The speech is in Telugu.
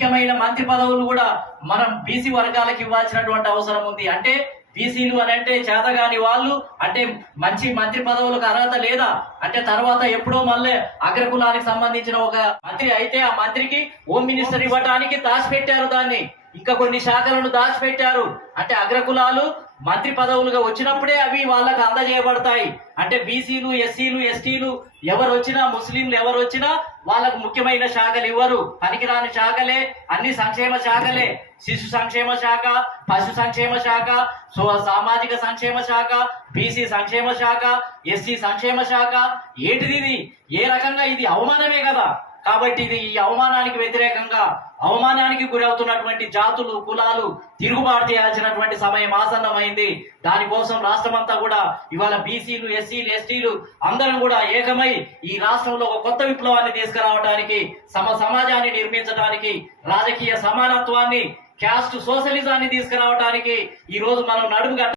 ముఖ్యమైన మంత్రి పదవులు కూడా మనం బీసీ వర్గాలకు ఇవ్వాల్సినటువంటి అవసరం ఉంది. అంటే బీసీలు అని అంటే చేతగాని వాళ్ళు, అంటే మంచి మంత్రి పదవులకు అర్హత లేదా, అంటే తర్వాత ఎప్పుడో మళ్ళీ అగ్రకులానికి సంబంధించిన ఒక మంత్రి అయితే ఆ మంత్రికి హోమ్ మినిస్టర్ ఇవ్వడానికి దాచిపెట్టారు, దాన్ని ఇంకా కొన్ని శాఖలను దాచిపెట్టారు. అంటే అగ్రకులాలు మంత్రి పదవులుగా వచ్చినప్పుడే అవి వాళ్ళకు అందజేయబడతాయి. అంటే బీసీలు, ఎస్సీలు, ఎస్టీలు ఎవరు వచ్చినా, ముస్లింలు ఎవరు వచ్చినా వాళ్ళకు ముఖ్యమైన శాఖలు ఇవ్వరు. పనికిరాని శాఖలే, అన్ని సంక్షేమ శాఖలే, శిశు సంక్షేమ శాఖ, పశు సంక్షేమ శాఖ, సామాజిక సంక్షేమ శాఖ, బీసీ సంక్షేమ శాఖ, ఎస్సీ సంక్షేమ శాఖ. ఏంటిది ఇది? ఏ రకంగా ఇది అవమానమే కదా. కాబట్టి ఇది ఈ అవమానానికి వ్యతిరేకంగా, అవమానానికి గురవుతున్నటువంటి జాతులు, కులాలు తిరుగుబాటు చేయాల్సినటువంటి సమయం ఆసన్నమైంది. దానికోసం రాష్ట్రమంతా కూడా ఇవాళ బీసీలు, ఎస్సీలు, ఎస్టీలు అందరం కూడా ఏకమై ఈ రాష్ట్రంలో ఒక కొత్త విప్లవాన్ని తీసుకురావడానికి, సమాజాన్ని నిర్మించడానికి, రాజకీయ సమానత్వాన్ని, క్యాస్ట్ సోషలిజాన్ని తీసుకురావడానికి ఈ రోజు మనం నడుము